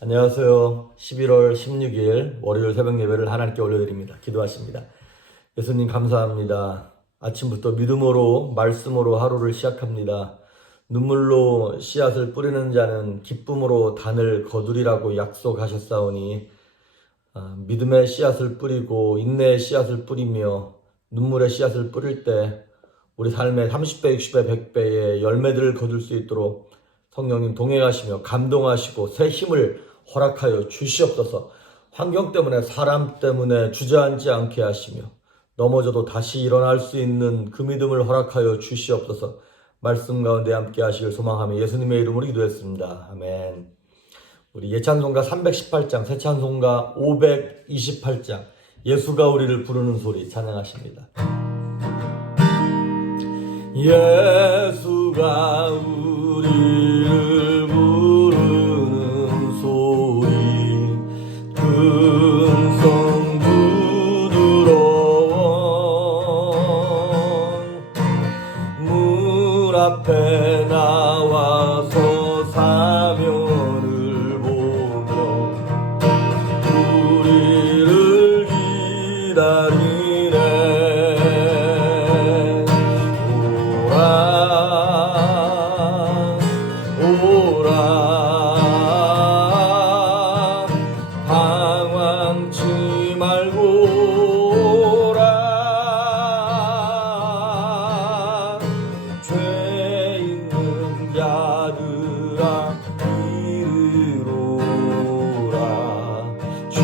안녕하세요. 11월 16일 월요일 새벽 예배를 하나님께 올려드립니다. 기도하십니다. 예수님 감사합니다. 아침부터 믿음으로 말씀으로 하루를 시작합니다. 눈물로 씨앗을 뿌리는 자는 기쁨으로 단을 거두리라고 약속하셨사오니 믿음의 씨앗을 뿌리고 인내의 씨앗을 뿌리며 눈물의 씨앗을 뿌릴 때 우리 삶의 30배, 60배, 100배의 열매들을 거둘 수 있도록 성령님 동행하시며 감동하시고 새 힘을 허락하여 주시옵소서. 환경 때문에 사람 때문에 주저앉지 않게 하시며 넘어져도 다시 일어날 수 있는 그 믿음을 허락하여 주시옵소서. 말씀 가운데 함께 하시길 소망하며 예수님의 이름으로 기도했습니다. 아멘. 우리 예찬송가 318장, 새찬송가 528장 예수가 우리를 부르는 소리 찬양하십니다. 예수가 우리를 부르는 소리 근성 부드러워 문 앞에 나와서 사면을 보며 우리를 기다리네. 오라 방황치 말고 오라 죄 있는 자들아 이르러 오라 주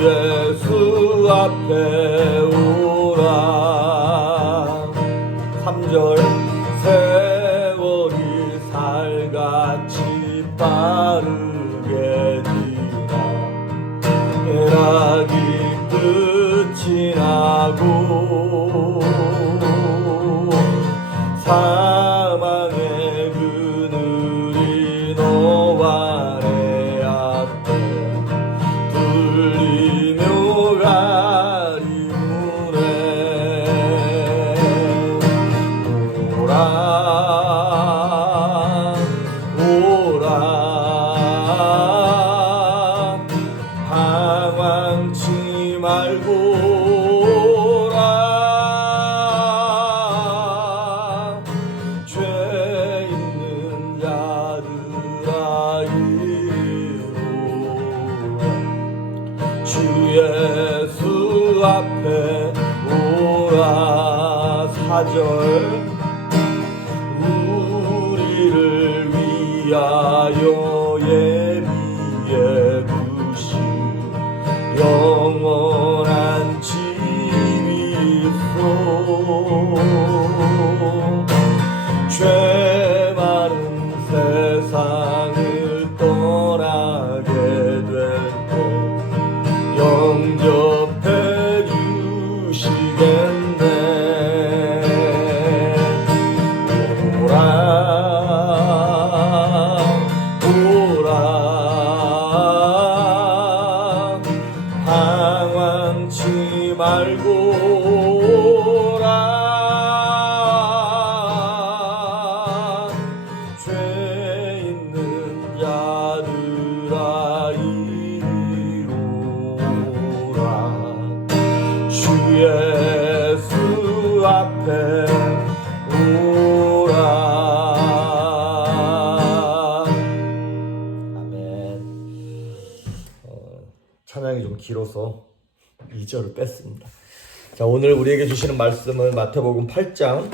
예수 앞에 오라. 3절 세월이 살같이 빠르게 지나 해락이 끝이 나고 사망의 그늘이 너와 내 앞에 들리며 가리우네. 오라 오라 방황치 말고 오라 죄 있는 자들아 이리로 주 예수 앞에 오라. 4절 우리를 위하여 예비해 두신 영원한 집이 있어 죄 많은 세상을 떠나게 될 때 영접해 주시겠네. 오라 방황치 말고 오라 죄 있는 자들아 이리로 오라 주 예수 앞에 오라. 찬양이 좀 길어서 2절을 뺐습니다. 자, 오늘 우리에게 주시는 말씀은 마태복음 8장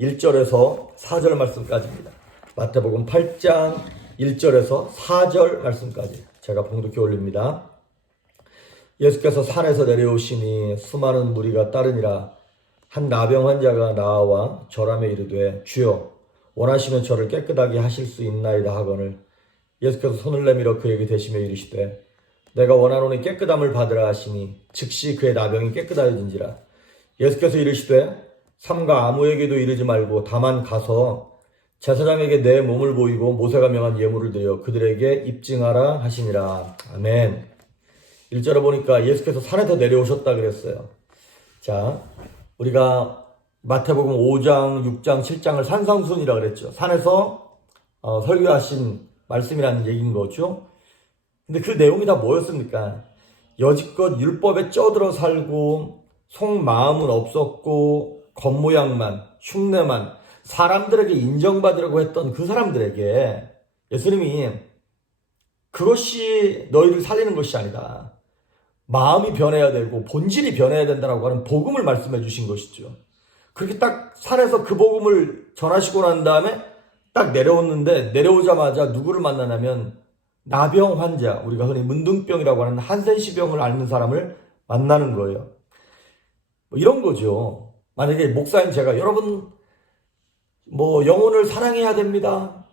1절에서 4절 말씀까지입니다. 마태복음 8장 1절에서 4절 말씀까지 제가 봉독해 올립니다. 예수께서 산에서 내려오시니 수많은 무리가 따르니라. 한 나병 환자가 나와 절하며 이르되 주여 원하시면 저를 깨끗하게 하실 수 있나이다 하거늘 예수께서 손을 내밀어 그에게 대시며 이르시되 내가 원하노니 깨끗함을 받으라 하시니 즉시 그의 나병이 깨끗하여진지라. 예수께서 이르시되 삼가 아무에게도 이르지 말고 다만 가서 제사장에게 내 몸을 보이고 모세가 명한 예물을 드려 그들에게 입증하라 하시니라. 아멘. 1절에 보니까 예수께서 산에서 내려오셨다 그랬어요. 자, 우리가 마태복음 5장, 6장, 7장을 산상순이라고 그랬죠. 산에서 설교하신 말씀이라는 얘기인 거죠. 근데 그 내용이 다 뭐였습니까? 여지껏 율법에 쪄들어 살고 속마음은 없었고 겉모양만 흉내만 사람들에게 인정받으려고 했던 그 사람들에게 예수님이 그것이 너희를 살리는 것이 아니다. 마음이 변해야 되고 본질이 변해야 된다라고 하는 복음을 말씀해 주신 것이죠. 그렇게 딱 산에서 그 복음을 전하시고 난 다음에 딱 내려오는데 내려오자마자 누구를 만나냐면 나병 환자, 우리가 흔히 문둥병이라고 하는 한센시병을 앓는 사람을 만나는 거예요. 뭐 이런 거죠. 만약에 목사인 제가 여러분 뭐 영혼을 사랑해야 됩니다.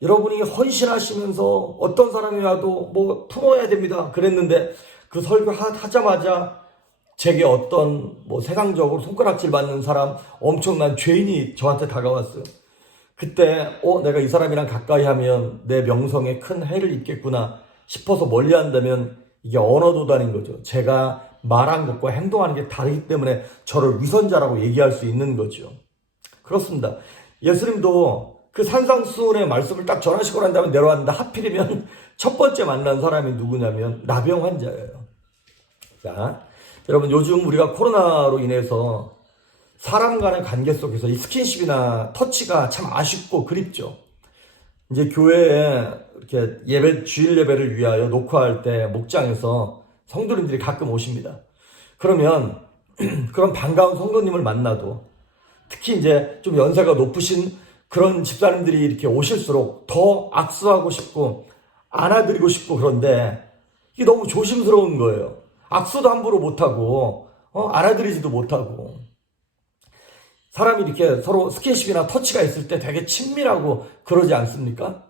여러분이 헌신하시면서 어떤 사람이 와도 뭐 품어야 됩니다. 그랬는데 그 설교 하자마자 제게 어떤 뭐 세상적으로 손가락질 받는 사람 엄청난 죄인이 저한테 다가왔어요. 그때 내가 이 사람이랑 가까이 하면 내 명성에 큰 해를 입겠구나 싶어서 멀리 한다면 이게 언어도단인 거죠. 제가 말한 것과 행동하는 게 다르기 때문에 저를 위선자라고 얘기할 수 있는 거죠. 그렇습니다. 예수님도 그 산상수훈의 말씀을 딱 전하시고 난 다음에 내려왔는데 하필이면 첫 번째 만난 사람이 누구냐면 나병 환자예요. 자, 여러분 요즘 우리가 코로나로 인해서 사람 간의 관계 속에서 이 스킨십이나 터치가 참 아쉽고 그립죠. 이제 교회에 이렇게 주일 예배를 위하여 녹화할 때 목장에서 성도님들이 가끔 오십니다. 그러면 그런 반가운 성도님을 만나도 특히 이제 좀 연세가 높으신 그런 집사님들이 이렇게 오실수록 더 악수하고 싶고 안아드리고 싶고 그런데 이게 너무 조심스러운 거예요. 악수도 함부로 못하고 안아드리지도 못하고 사람이 이렇게 서로 스킨십이나 터치가 있을 때 되게 친밀하고 그러지 않습니까?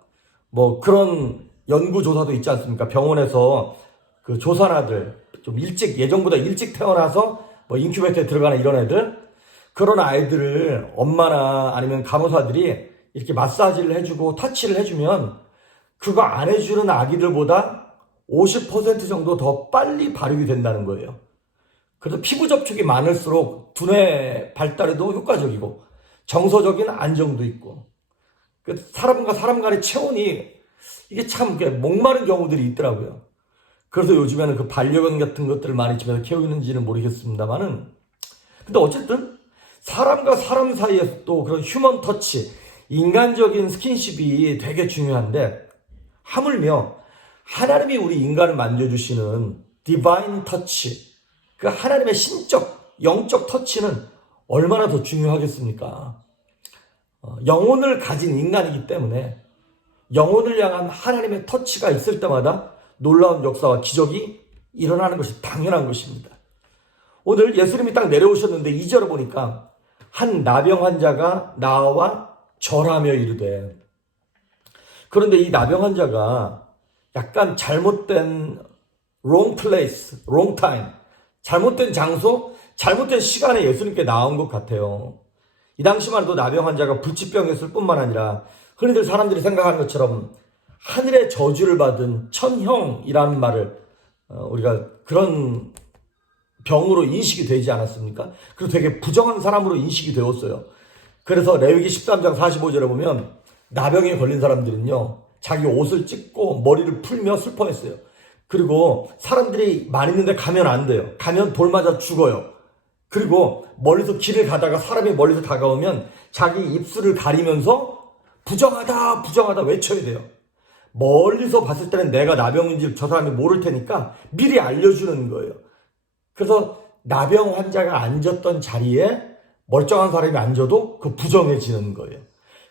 뭐 그런 연구조사도 있지 않습니까? 병원에서 그 조산아들 좀 일찍 예전보다 일찍 태어나서 뭐 인큐베이터에 들어가는 이런 애들 그런 아이들을 엄마나 아니면 간호사들이 이렇게 마사지를 해주고 터치를 해주면 그거 안 해주는 아기들보다 50% 정도 더 빨리 발육이 된다는 거예요. 그래서 피부 접촉이 많을수록 두뇌 발달에도 효과적이고 정서적인 안정도 있고 사람과 사람 간의 체온이 이게 참 목마른 경우들이 있더라고요. 그래서 요즘에는 그 반려견 같은 것들을 많이 집에서 키우는지는 모르겠습니다만은 근데 어쨌든 사람과 사람 사이에서 또 그런 휴먼 터치, 인간적인 스킨십이 되게 중요한데 하물며 하나님이 우리 인간을 만져주시는 디바인 터치, 그 하나님의 신적, 영적 터치는 얼마나 더 중요하겠습니까? 영혼을 가진 인간이기 때문에 영혼을 향한 하나님의 터치가 있을 때마다 놀라운 역사와 기적이 일어나는 것이 당연한 것입니다. 오늘 예수님이 딱 내려오셨는데 2절을 보니까 한 나병 환자가 나와 절하며 이르되 그런데 이 나병 환자가 약간 잘못된 wrong place, wrong time 잘못된 장소, 잘못된 시간에 예수님께 나온 것 같아요. 이 당시만 해도 나병 환자가 불치병이었을 뿐만 아니라 흔히들 사람들이 생각하는 것처럼 하늘의 저주를 받은 천형이라는 말을 우리가 그런 병으로 인식이 되지 않았습니까? 그리고 되게 부정한 사람으로 인식이 되었어요. 그래서 레위기 13장 45절에 보면 나병에 걸린 사람들은요 자기 옷을 찢고 머리를 풀며 슬퍼했어요. 그리고 사람들이 많이 있는데 가면 안 돼요. 가면 돌 맞아 죽어요. 그리고 멀리서 길을 가다가 사람이 멀리서 다가오면 자기 입술을 가리면서 부정하다 부정하다 외쳐야 돼요. 멀리서 봤을 때는 내가 나병인지 저 사람이 모를 테니까 미리 알려주는 거예요. 그래서 나병 환자가 앉았던 자리에 멀쩡한 사람이 앉아도 그 부정해지는 거예요.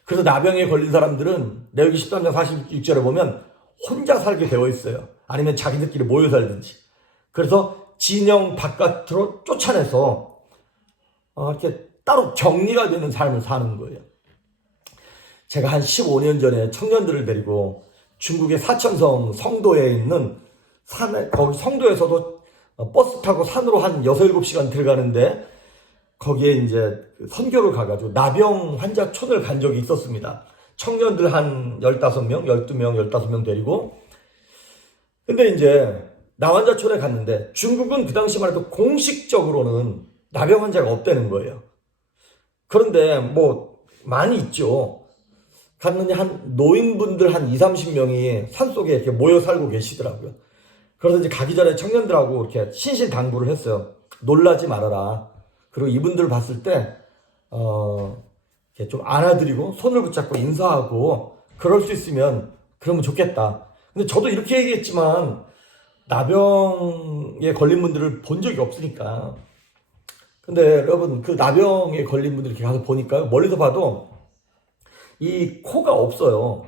그래서 나병에 걸린 사람들은 레위기 13장 46절에 보면 혼자 살게 되어 있어요. 아니면 자기들끼리 모여 살든지. 그래서 진영 바깥으로 쫓아내서 이렇게 따로 격리가 되는 삶을 사는 거예요. 제가 한 15년 전에 청년들을 데리고 중국의 사천성 성도에 있는 산에, 거기 성도에서도 버스 타고 산으로 한 6, 7시간 들어가는데 거기에 이제 선교를 가가지고 나병 환자촌을 간 적이 있었습니다. 청년들 한 15명, 12명, 15명 데리고. 근데 이제 나환자촌에 갔는데 중국은 그 당시만 해도 공식적으로는 나병 환자가 없다는 거예요. 그런데 뭐 많이 있죠. 갔는데 한 노인분들 한 2, 30명이 산속에 이렇게 모여 살고 계시더라고요. 그래서 이제 가기 전에 청년들하고 이렇게 신신당부를 했어요. 놀라지 말아라. 그리고 이분들 봤을 때, 이렇게 좀 안아드리고 손을 붙잡고 인사하고 그럴 수 있으면 그러면 좋겠다. 근데 저도 이렇게 얘기했지만 나병에 걸린 분들을 본 적이 없으니까. 근데 여러분, 그 나병에 걸린 분들 이렇게 가서 보니까 멀리서 봐도 이 코가 없어요.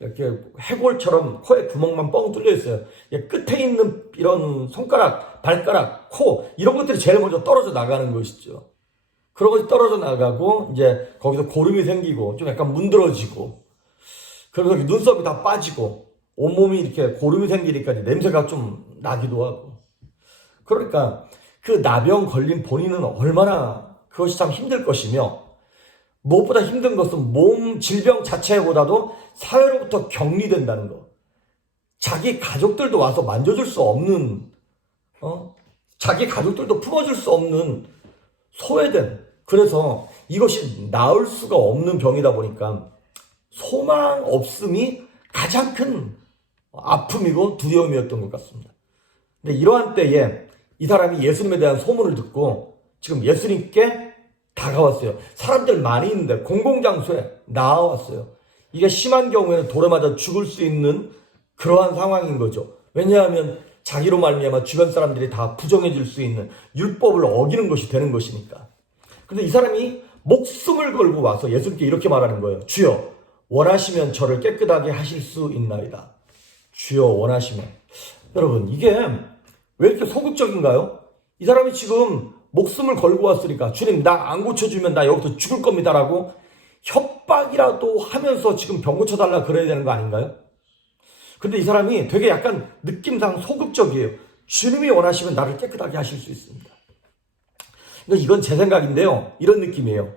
이렇게 해골처럼 코에 구멍만 뻥 뚫려 있어요. 끝에 있는 이런 손가락, 발가락, 코 이런 것들이 제일 먼저 떨어져 나가는 것이죠. 그런 것이 떨어져 나가고 이제 거기서 고름이 생기고 좀 약간 문드러지고 그러면서 눈썹이 다 빠지고 온몸이 이렇게 고름이 생기니까 냄새가 좀 나기도 하고. 그러니까 그 나병 걸린 본인은 얼마나 그것이 참 힘들 것이며, 무엇보다 힘든 것은 몸 질병 자체보다도 사회로부터 격리된다는 거. 자기 가족들도 와서 만져줄 수 없는, 자기 가족들도 품어줄 수 없는 소외된, 그래서 이것이 나을 수가 없는 병이다 보니까 소망 없음이 가장 큰 아픔이고 두려움이었던 것 같습니다. 근데 이러한 때에 이 사람이 예수님에 대한 소문을 듣고 지금 예수님께 다가왔어요. 사람들 많이 있는데 공공장소에 나와왔어요. 이게 심한 경우에는 돌에 맞아 죽을 수 있는 그러한 상황인 거죠. 왜냐하면 자기로 말미암아 주변 사람들이 다 부정해질 수 있는 율법을 어기는 것이 되는 것이니까. 그런데 이 사람이 목숨을 걸고 와서 예수님께 이렇게 말하는 거예요. 주여, 원하시면 저를 깨끗하게 하실 수 있나이다. 주여, 원하시면. 여러분, 이게 왜 이렇게 소극적인가요? 이 사람이 지금 목숨을 걸고 왔으니까 주님 나 안 고쳐주면 나 여기서 죽을 겁니다라고 협박이라도 하면서 지금 병 고쳐달라 그래야 되는 거 아닌가요? 근데 이 사람이 되게 약간 느낌상 소극적이에요. 주님이 원하시면 나를 깨끗하게 하실 수 있습니다. 이건 제 생각인데요. 이런 느낌이에요.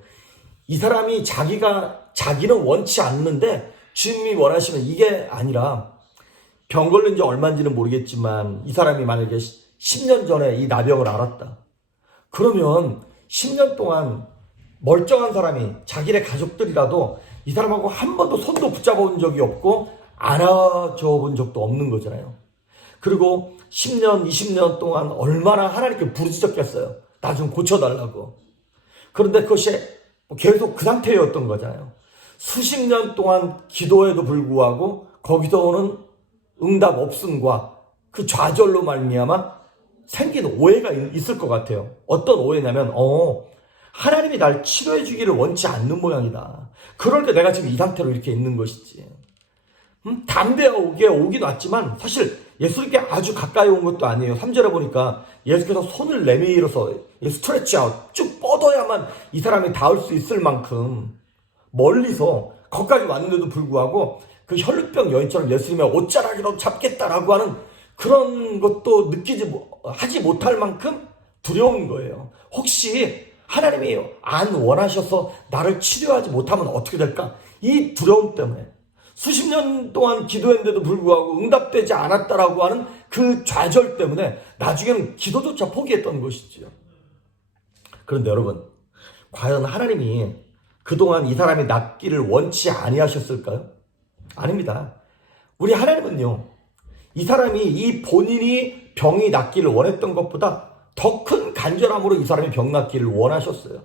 이 사람이 자기는 원치 않는데 주님이 원하시면 이게 아니라 병 걸린 지 얼마인지는 모르겠지만 이 사람이 만약에 10년 전에 이 나병을 알았다. 그러면 10년 동안 멀쩡한 사람이 자기네 가족들이라도 이 사람하고 한 번도 손도 붙잡아 본 적이 없고 안아줘 본 적도 없는 거잖아요. 그리고 10년, 20년 동안 얼마나 하나님께 부르짖었겠어요. 나 좀 고쳐달라고. 그런데 그것이 계속 그 상태였던 거잖아요. 수십 년 동안 기도에도 불구하고 거기서 오는 응답 없음과 그 좌절로 말미암아 생긴 오해가 있을 것 같아요. 어떤 오해냐면 하나님이 날 치료해 주기를 원치 않는 모양이다. 그럴 때 내가 지금 이 상태로 이렇게 있는 것이지. 담대하게 오긴 왔지만 사실 예수님께 아주 가까이 온 것도 아니에요. 3절에 보니까 예수께서 손을 내밀어서 스트레치 아웃 쭉 뻗어야만 이 사람이 닿을 수 있을 만큼 멀리서 거기까지 왔는데도 불구하고 그 혈루병 여인처럼 예수님의 옷자락이라도 잡겠다라고 하는 그런 것도 하지 못할 만큼 두려운 거예요. 혹시 하나님이 안 원하셔서 나를 치료하지 못하면 어떻게 될까? 이 두려움 때문에 수십 년 동안 기도했는데도 불구하고 응답되지 않았다라고 하는 그 좌절 때문에 나중에는 기도조차 포기했던 것이지요. 그런데 여러분, 과연 하나님이 그동안 이 사람이 낫기를 원치 아니하셨을까요? 아닙니다. 우리 하나님은요, 이 사람이 이 본인이 병이 낫기를 원했던 것보다 더 큰 간절함으로 이 사람이 병 낫기를 원하셨어요.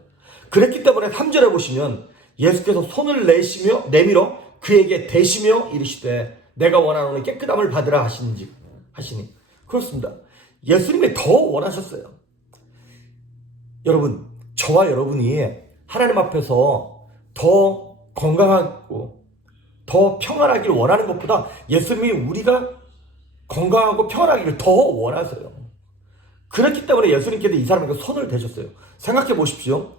그랬기 때문에 3절에 보시면 예수께서 손을 내밀어 그에게 대시며 이르시되 내가 원하노니 깨끗함을 받으라 하시니. 그렇습니다. 예수님이 더 원하셨어요. 여러분, 저와 여러분이 하나님 앞에서 더 건강하고 더 평안하기를 원하는 것보다 예수님이 우리가 건강하고 평안하기를 더 원하세요. 그렇기 때문에 예수님께서 이 사람에게 손을 대셨어요. 생각해 보십시오.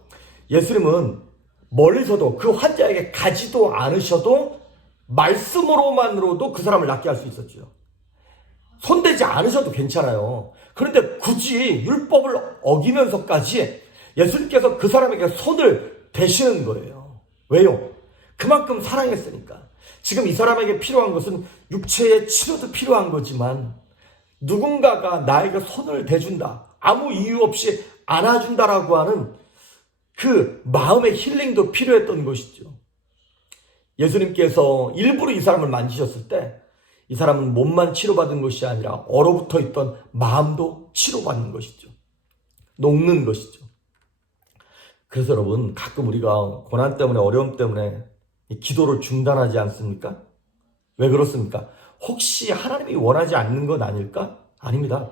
예수님은 멀리서도 그 환자에게 가지도 않으셔도 말씀으로만으로도 그 사람을 낫게 할 수 있었죠. 손대지 않으셔도 괜찮아요. 그런데 굳이 율법을 어기면서까지 예수님께서 그 사람에게 손을 대시는 거예요. 왜요? 그만큼 사랑했으니까. 지금 이 사람에게 필요한 것은 육체의 치료도 필요한 거지만 누군가가 나에게 손을 대준다, 아무 이유 없이 안아준다라고 하는 그 마음의 힐링도 필요했던 것이죠. 예수님께서 일부러 이 사람을 만지셨을 때 이 사람은 몸만 치료받은 것이 아니라 얼어붙어 있던 마음도 치료받는 것이죠. 녹는 것이죠. 그래서 여러분, 가끔 우리가 고난 때문에, 어려움 때문에 기도를 중단하지 않습니까? 왜 그렇습니까? 혹시 하나님이 원하지 않는 건 아닐까? 아닙니다.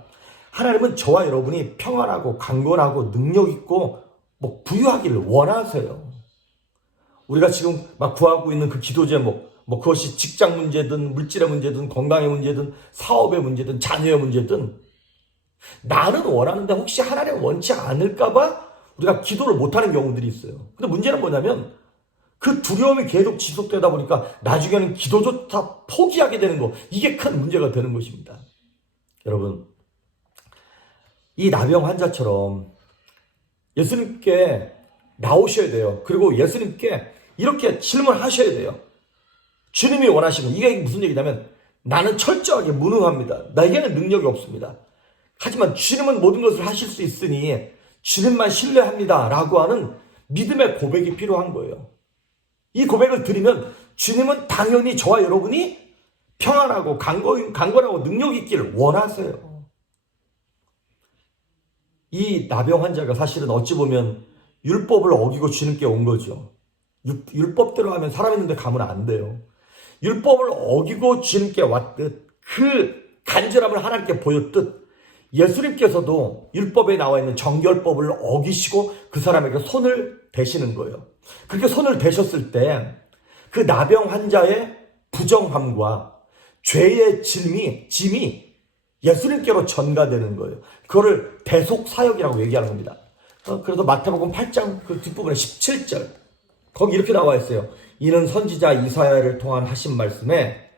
하나님은 저와 여러분이 평안하고 강건하고 능력 있고 부유하기를 원하세요. 우리가 지금 막 구하고 있는 그 기도 제목, 그것이 직장 문제든 물질의 문제든 건강의 문제든 사업의 문제든 자녀의 문제든, 나는 원하는데 혹시 하나님 원치 않을까봐 우리가 기도를 못하는 경우들이 있어요. 근데 문제는 뭐냐면 그 두려움이 계속 지속되다 보니까 나중에는 기도조차 포기하게 되는 거, 이게 큰 문제가 되는 것입니다. 여러분, 이 나병 환자처럼 예수님께 나오셔야 돼요. 그리고 예수님께 이렇게 질문하셔야 돼요. 주님이 원하시는, 이게 무슨 얘기냐면, 나는 철저하게 무능합니다. 나에게는 능력이 없습니다. 하지만 주님은 모든 것을 하실 수 있으니 주님만 신뢰합니다 라고 하는 믿음의 고백이 필요한 거예요. 이 고백을 드리면 주님은 당연히 저와 여러분이 평안하고 강건하고 능력 있기를 원하세요. 이 나병 환자가 사실은 어찌 보면 율법을 어기고 주님께 온 거죠. 율법대로 하면 사람 있는데 가면 안 돼요. 율법을 어기고 주님께 왔듯, 그 간절함을 하나님께 보였듯, 예수님께서도 율법에 나와 있는 정결법을 어기시고 그 사람에게 손을 대시는 거예요. 그렇게 손을 대셨을 때 그 나병 환자의 부정함과 죄의 짐이 예수님께로 전가되는 거예요. 그거를 대속사역이라고 얘기하는 겁니다. 그래서 마태복음 8장 그 뒷부분에 17절, 거기 이렇게 나와 있어요. 이는 선지자 이사야를 통한 하신 말씀에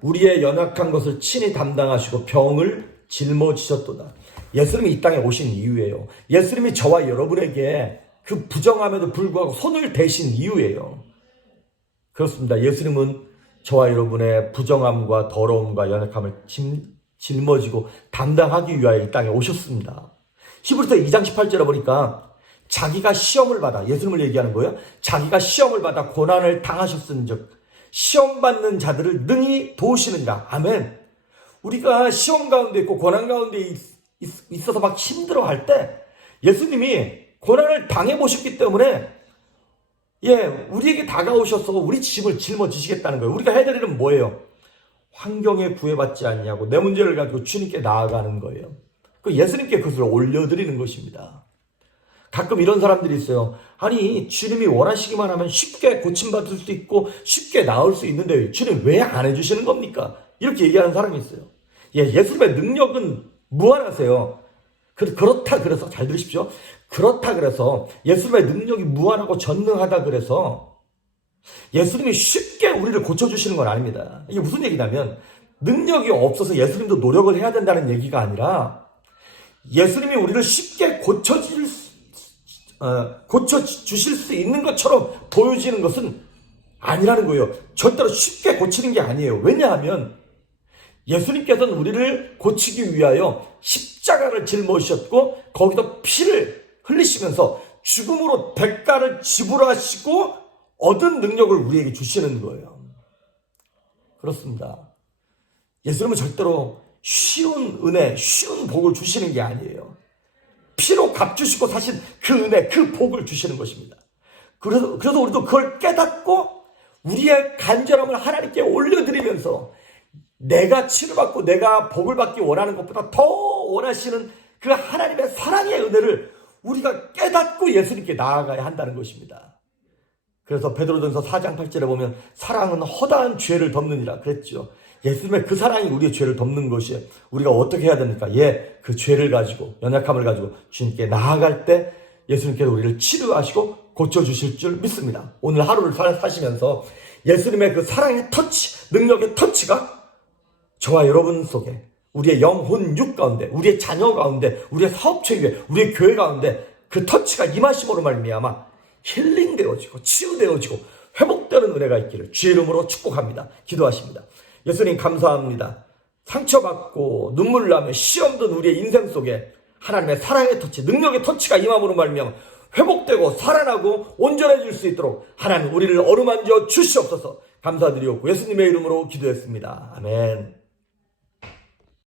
우리의 연약한 것을 친히 담당하시고 병을 짊어지셨도다. 예수님이 이 땅에 오신 이유예요. 예수님이 저와 여러분에게 그 부정함에도 불구하고 손을 대신 이유예요. 그렇습니다. 예수님은 저와 여러분의 부정함과 더러움과 연약함을 짊어지고 담당하기 위하여 이 땅에 오셨습니다. 히브리서 2장 18절에 보니까 자기가 시험을 받아, 예수님을 얘기하는 거예요. 자기가 시험을 받아 고난을 당하셨은즉 시험 받는 자들을 능히 도우시느니라. 아멘. 우리가 시험 가운데 있고 고난 가운데 있어서 막 힘들어할 때 예수님이 고난을 당해보셨기 때문에 우리에게 다가오셔서 우리 짐을 짊어지시겠다는 거예요. 우리가 해야 될 일은 뭐예요? 환경에 구애받지 않냐고 내 문제를 가지고 주님께 나아가는 거예요. 그 예수님께 그것을 올려드리는 것입니다. 가끔 이런 사람들이 있어요. 아니, 주님이 원하시기만 하면 쉽게 고침받을 수 있고 쉽게 나을 수 있는데 주님 왜 안 해주시는 겁니까? 이렇게 얘기하는 사람이 있어요. 예수님의 능력은 무한하세요. 그렇다 그래서, 잘 들으십시오. 그렇다 그래서 예수님의 능력이 무한하고 전능하다 그래서 예수님이 쉽게 우리를 고쳐주시는 건 아닙니다. 이게 무슨 얘기냐면, 능력이 없어서 예수님도 노력을 해야 된다는 얘기가 아니라 예수님이 우리를 쉽게 고쳐주실 수 있는 것처럼 보여지는 것은 아니라는 거예요. 절대로 쉽게 고치는 게 아니에요. 왜냐하면 예수님께서는 우리를 고치기 위하여 십자가를 짊어지셨고 거기서 피를 흘리시면서 죽음으로 대가를 지불하시고 얻은 능력을 우리에게 주시는 거예요. 그렇습니다. 예수님은 절대로 쉬운 은혜, 쉬운 복을 주시는 게 아니에요. 피로 값주시고 사실 그 은혜, 그 복을 주시는 것입니다. 그래서 우리도 그걸 깨닫고 우리의 간절함을 하나님께 올려드리면서 내가 치료받고 내가 복을 받기 원하는 것보다 더 원하시는 그 하나님의 사랑의 은혜를 우리가 깨닫고 예수님께 나아가야 한다는 것입니다. 그래서 베드로전서 4장 8절에 보면 사랑은 허다한 죄를 덮느니라 그랬죠. 예수님의 그 사랑이 우리의 죄를 덮는 것이에요. 우리가 어떻게 해야 됩니까? 그 죄를 가지고, 연약함을 가지고 주님께 나아갈 때 예수님께서 우리를 치료하시고 고쳐주실 줄 믿습니다. 오늘 하루를 사시면서 예수님의 그 사랑의 터치, 능력의 터치가 저와 여러분 속에, 우리의 영혼 육 가운데, 우리의 자녀 가운데, 우리의 사업 체계, 우리의 교회 가운데 그 터치가 임하심으로 말미암아 힐링되어지고 치유되어지고 회복되는 은혜가 있기를 주의 이름으로 축복합니다. 기도하십니다. 예수님 감사합니다. 상처받고 눈물 나며 시험 든 우리의 인생 속에 하나님의 사랑의 터치, 능력의 터치가 임함으로 말미암아 회복되고 살아나고 온전해질 수 있도록 하나님 우리를 어루만져 주시옵소서. 감사드리옵고 예수님의 이름으로 기도했습니다. 아멘.